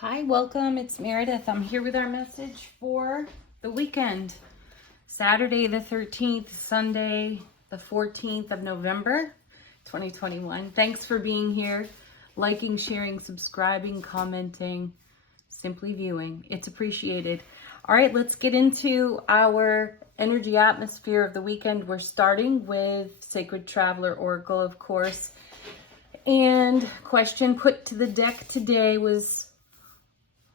Hi, welcome. It's Meredith. I'm here with our message for the weekend. Saturday the 13th, Sunday the 14th of November, 2021. Thanks for being here, liking, sharing, subscribing, commenting, simply viewing. It's appreciated. All right, let's get into our energy atmosphere of the weekend. We're starting with Sacred Traveler Oracle, of course. And question put to the deck today was,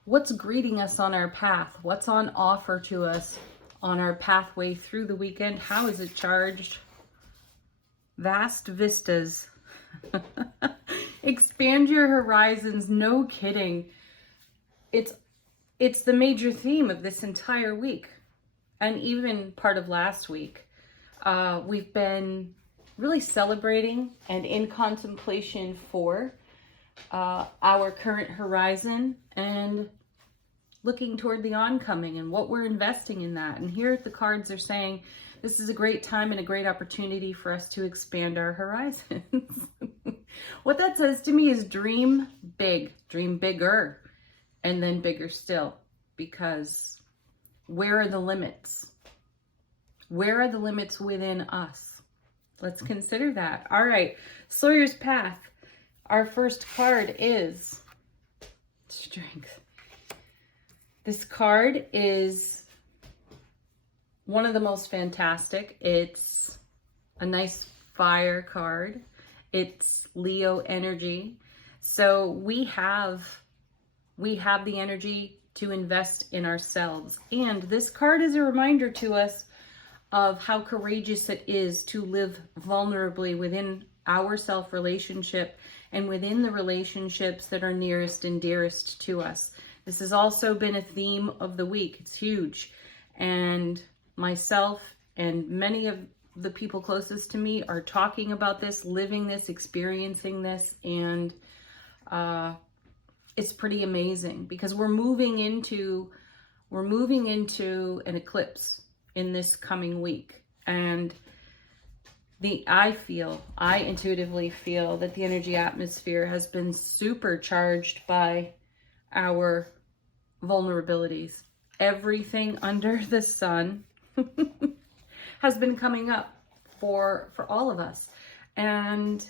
what's greeting us on our path? What's on offer to us on our pathway through the weekend? How is it charged? Vast vistas. Expand your horizons. No kidding. It's the major theme of this entire week, and even part of last week. We've been really celebrating and in contemplation for our current horizon and looking toward the oncoming and what we're investing in that. And here the cards are saying this is a great time and a great opportunity for us to expand our horizons. What that says to me is dream big, dream bigger, and then bigger still. Because where are the limits? Where are the limits within us? Let's consider that. All right, Sawyer's Path. Our first card is Strength. This card is one of the most fantastic. It's a nice fire card. It's Leo energy. So we have the energy to invest in ourselves. And this card is a reminder to us of how courageous it is to live vulnerably within our self-relationship and within the relationships that are nearest and dearest to us. This has also been a theme of the week. It's huge. And myself and many of the people closest to me are talking about this, living this, experiencing this, and it's pretty amazing because we're moving into an eclipse in this coming week. And I intuitively feel that the energy atmosphere has been supercharged by our vulnerabilities. Everything under the sun has been coming up for all of us. And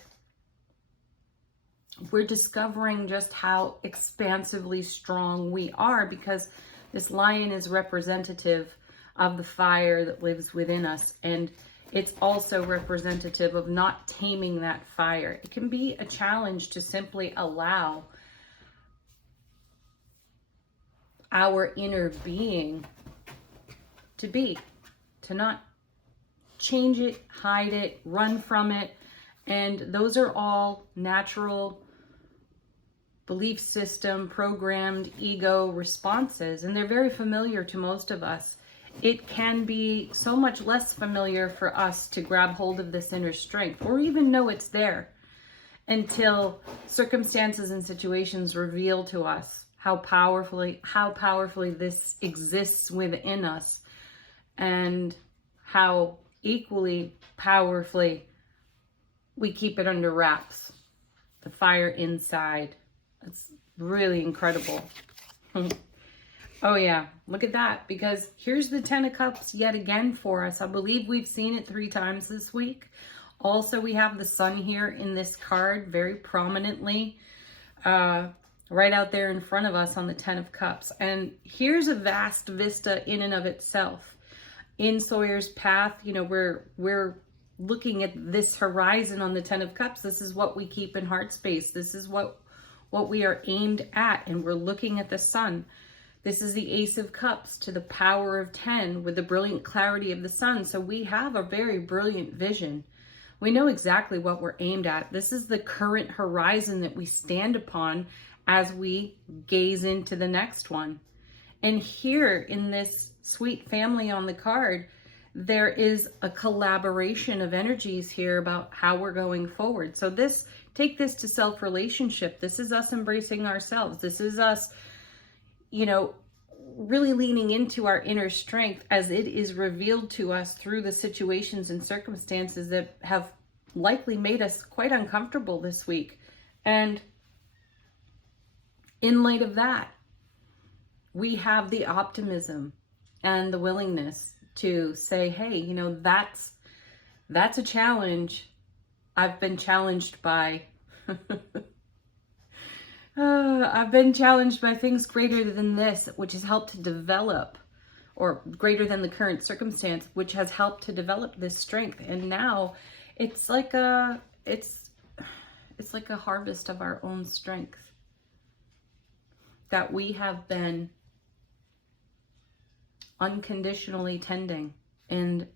we're discovering just how expansively strong we are, because this lion is representative of the fire that lives within us. And it's also representative of not taming that fire. It can be a challenge to simply allow our inner being to be, to not change it, hide it, run from it. And those are all natural belief system, programmed ego responses, and they're very familiar to most of us. It can be so much less familiar for us to grab hold of this inner strength or even know it's there until circumstances and situations reveal to us how powerfully this exists within us, and how equally powerfully we keep it under wraps. The fire inside. It's really incredible. Oh yeah, look at that, because here's the 10 of Cups yet again for us. I believe we've seen it 3 times this week. Also, we have the sun here in this card very prominently, right out there in front of us on the 10 of Cups. And here's a vast vista in and of itself. In Sawyer's Path, you know, we're looking at this horizon on the 10 of Cups. This is what we keep in heart space. This is what we are aimed at, and we're looking at the sun. This is the Ace of Cups to the power of 10 with the brilliant clarity of the sun. So we have a very brilliant vision. We know exactly what we're aimed at. This is the current horizon that we stand upon as we gaze into the next one. And here in this sweet family on the card, there is a collaboration of energies here about how we're going forward. So take this to self-relationship. This is us embracing ourselves. This is us, you know, really leaning into our inner strength as it is revealed to us through the situations and circumstances that have likely made us quite uncomfortable this week. And in light of that, we have the optimism and the willingness to say, hey, you know, that's a challenge I've been challenged by. I've been challenged by things greater than this, which has helped to develop, or greater than the current circumstance, which has helped to develop this strength. And now it's like a harvest of our own strength that we have been unconditionally tending, and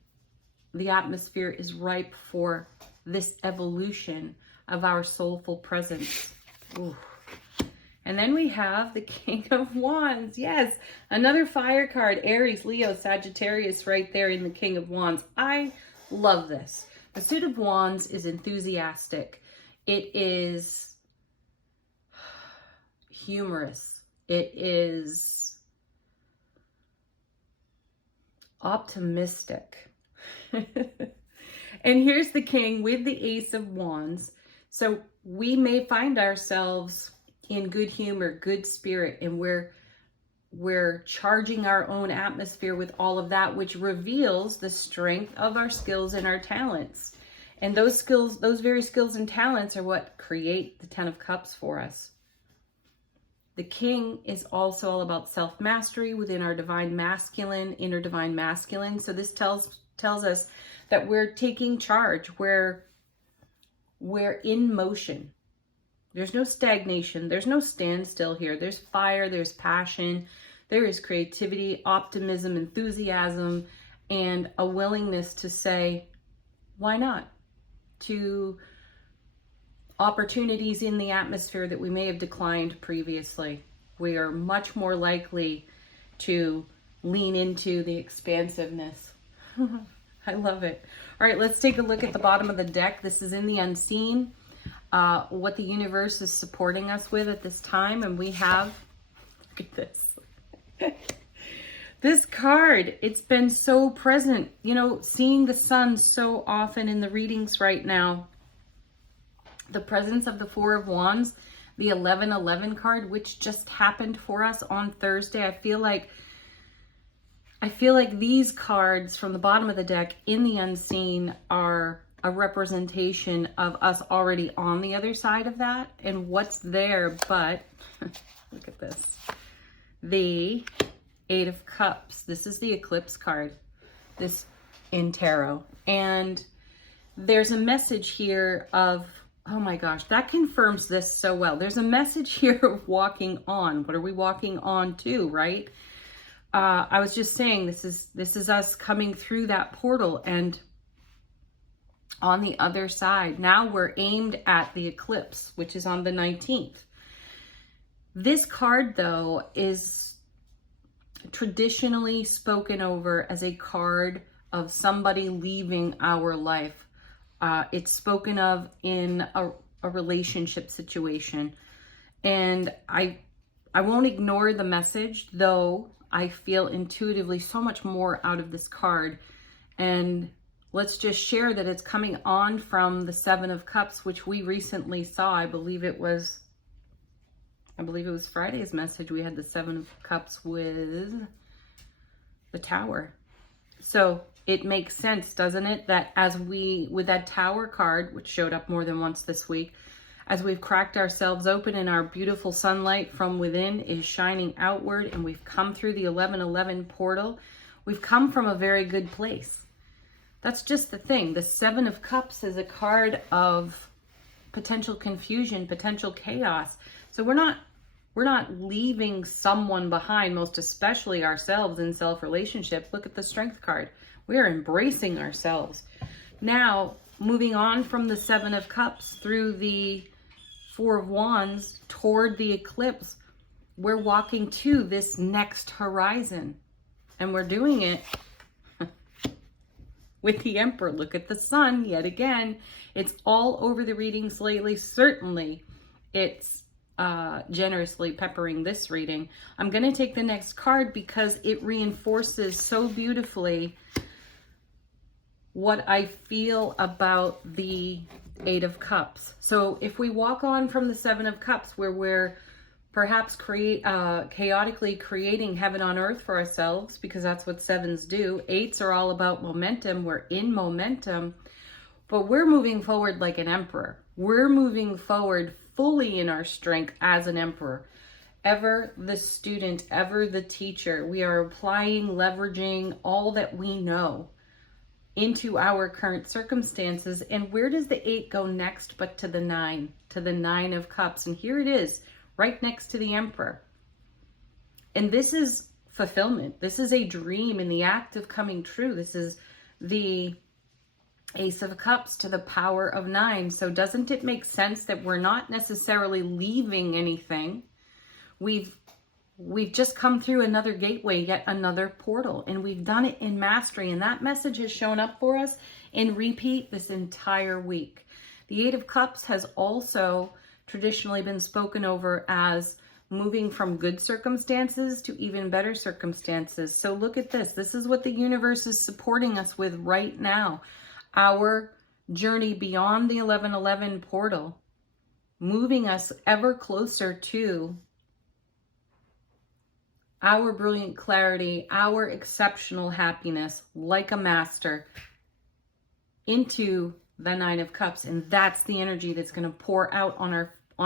the atmosphere is ripe for this evolution of our soulful presence. Ooh. And then we have the King of Wands. Yes, another fire card. Aries, Leo, Sagittarius right there in the King of Wands. I love this. The suit of Wands is enthusiastic. It is humorous. It is optimistic. And here's the King with the Ace of Wands. So we may find ourselves in good humor, good spirit, and we're charging our own atmosphere with all of that, which reveals the strength of our skills and our talents. And those skills, those very skills and talents, are what create the 10 of Cups for us. The King is also all about self-mastery within our divine masculine, inner divine masculine. So this tells us that we're taking charge, we're in motion. There's no stagnation. There's no standstill here. There's fire, there's passion, there is creativity, optimism, enthusiasm, and a willingness to say, why not? To opportunities in the atmosphere that we may have declined previously. We are much more likely to lean into the expansiveness. I love it. All right, let's take a look at the bottom of the deck. This is in the unseen. What the universe is supporting us with at this time. And we have, look at this. This card, it's been so present, you know, seeing the sun so often in the readings right now. The presence of the Four of Wands, the 1111 card, which just happened for us on Thursday. I feel like these cards from the bottom of the deck in the unseen are a representation of us already on the other side of that and what's there. But look at this, the Eight of Cups. This is the eclipse card, this in tarot, and there's a message here of, oh my gosh, that confirms this so well. There's a message here of walking on. What are we walking on to, right? I was just saying, this is us coming through that portal, and on the other side, now we're aimed at the eclipse, which is on the 19th. This card, though, is traditionally spoken over as a card of somebody leaving our life. It's spoken of in a relationship situation. And I won't ignore the message, though I feel intuitively so much more out of this card. And let's just share that it's coming on from the Seven of Cups, which we recently saw. I believe it was Friday's message. We had the Seven of Cups with the Tower. So it makes sense, doesn't it? That with that Tower card, which showed up more than once this week, as we've cracked ourselves open and our beautiful sunlight from within is shining outward, and we've come through the 1111 portal, we've come from a very good place. That's just the thing. The Seven of Cups is a card of potential confusion, potential chaos. So we're not leaving someone behind, most especially ourselves in self-relationship. Look at the Strength card. We are embracing ourselves. Now, moving on from the Seven of Cups through the Four of Wands toward the eclipse, we're walking to this next horizon. And we're doing it with the Emperor. Look at the sun yet again. It's all over the readings lately. Certainly, it's generously peppering this reading. I'm going to take the next card because it reinforces so beautifully what I feel about the Eight of Cups. So if we walk on from the Seven of Cups, where we're perhaps chaotically creating heaven on earth for ourselves, because that's what sevens do. Eights are all about momentum. We're in momentum, but we're moving forward like an emperor. We're moving forward fully in our strength as an emperor. Ever the student, ever the teacher. We are applying, leveraging all that we know into our current circumstances. And where does the 8 go next but to the 9, to the 9 of Cups? And here it is, right next to the Emperor. And this is fulfillment. This is a dream in the act of coming true. This is the Ace of Cups to the power of 9. So doesn't it make sense that we're not necessarily leaving anything? We've just come through another gateway, yet another portal, and we've done it in mastery. And that message has shown up for us in repeat this entire week. The 8 of Cups has also traditionally been spoken over as moving from good circumstances to even better circumstances. So look at this. This is what the universe is supporting us with right now. Our journey beyond the 1111 portal, moving us ever closer to our brilliant clarity, our exceptional happiness, like a master, into the 9 of Cups. And that's the energy that's going to pour out on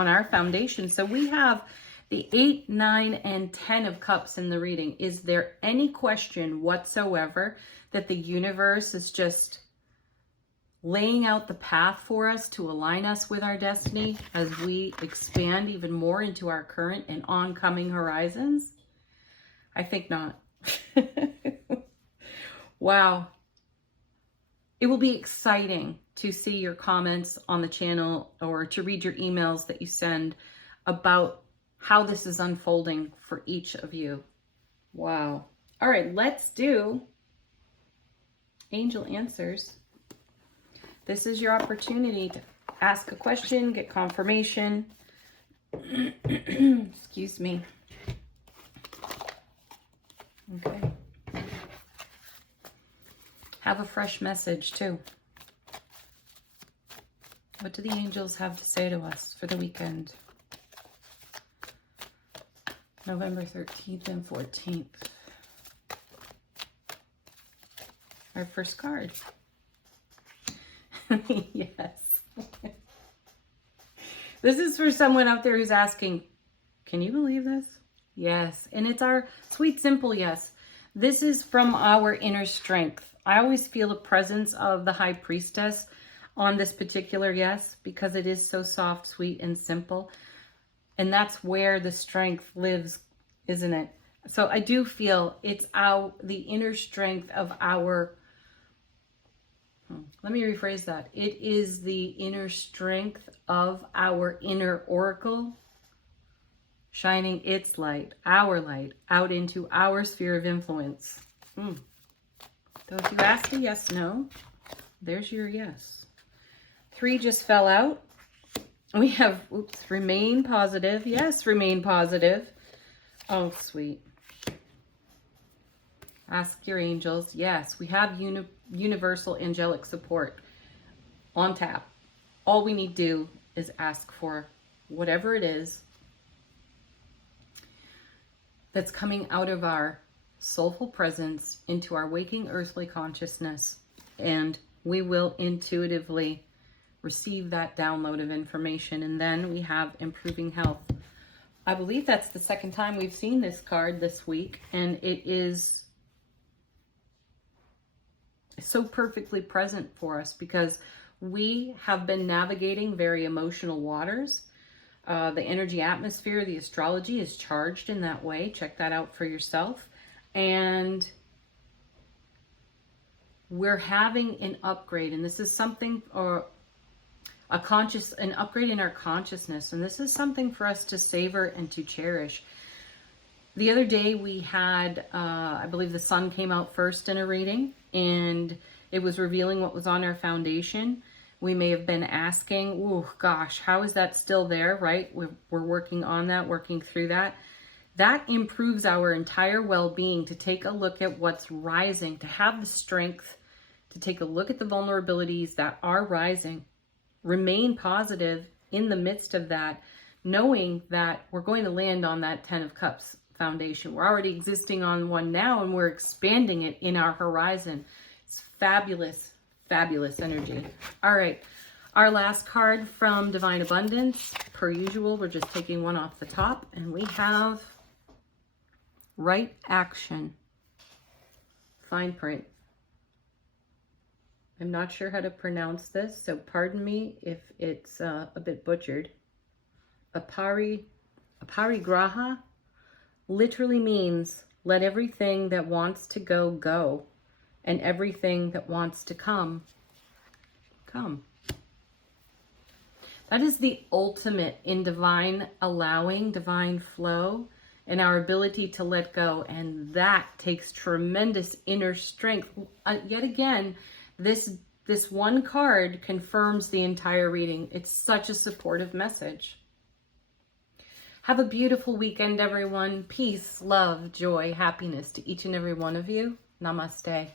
our foundation. So we have the 8, 9, and 10 of Cups in the reading. Is there any question whatsoever that the universe is just laying out the path for us to align us with our destiny as we expand even more into our current and oncoming horizons? I think not. Wow. It will be exciting to see your comments on the channel or to read your emails that you send about how this is unfolding for each of you. Wow. All right, let's do Angel Answers. This is your opportunity to ask a question, get confirmation. Excuse me. Okay. Have a fresh message too. What do the angels have to say to us for the weekend? November 13th and 14th. Our first card. Yes. This is for someone out there who's asking, can you believe this? Yes. And it's our sweet, simple yes. This is from our inner strength. I always feel a presence of the High Priestess on this particular yes, because it is so soft, sweet, and simple. And that's where the strength lives, isn't it? So I do feel it's the inner strength of our, let me rephrase that. It is the inner strength of our inner oracle shining its light, out into our sphere of influence. So if you ask a yes, no, there's your yes. 3 just fell out. We have, remain positive. Yes, remain positive. Oh, sweet. Ask your angels. Yes, we have universal angelic support on tap. All we need to do is ask for whatever it is that's coming out of our soulful presence into our waking earthly consciousness, and we will intuitively receive that download of information. And then we have improving health. I believe that's the second time we've seen this card this week, and it is so perfectly present for us because we have been navigating very emotional waters. The energy atmosphere, the astrology is charged in that way. Check that out for yourself. And we're having an upgrade, and this is something, or an upgrade in our consciousness. And this is something for us to savor and to cherish. The other day we had, I believe the sun came out first in a reading, and it was revealing what was on our foundation. We may have been asking, oh gosh, how is that still there, right? We're working on that, working through that. That improves our entire well-being to take a look at what's rising, to have the strength to take a look at the vulnerabilities that are rising, remain positive in the midst of that, knowing that we're going to land on that 10 of Cups foundation. We're already existing on one now, and we're expanding it in our horizon. It's fabulous, fabulous energy. All right, our last card from Divine Abundance. Per usual, we're just taking one off the top, and we have Right Action. Fine print. I'm not sure how to pronounce this, so pardon me if it's a bit butchered. Aparigraha literally means let everything that wants to go, go, and everything that wants to come, come. That is the ultimate in divine allowing, divine flow, and our ability to let go. And that takes tremendous inner strength. Yet again, this one card confirms the entire reading. It's such a supportive message. Have a beautiful weekend, everyone. Peace, love, joy, happiness to each and every one of you. Namaste.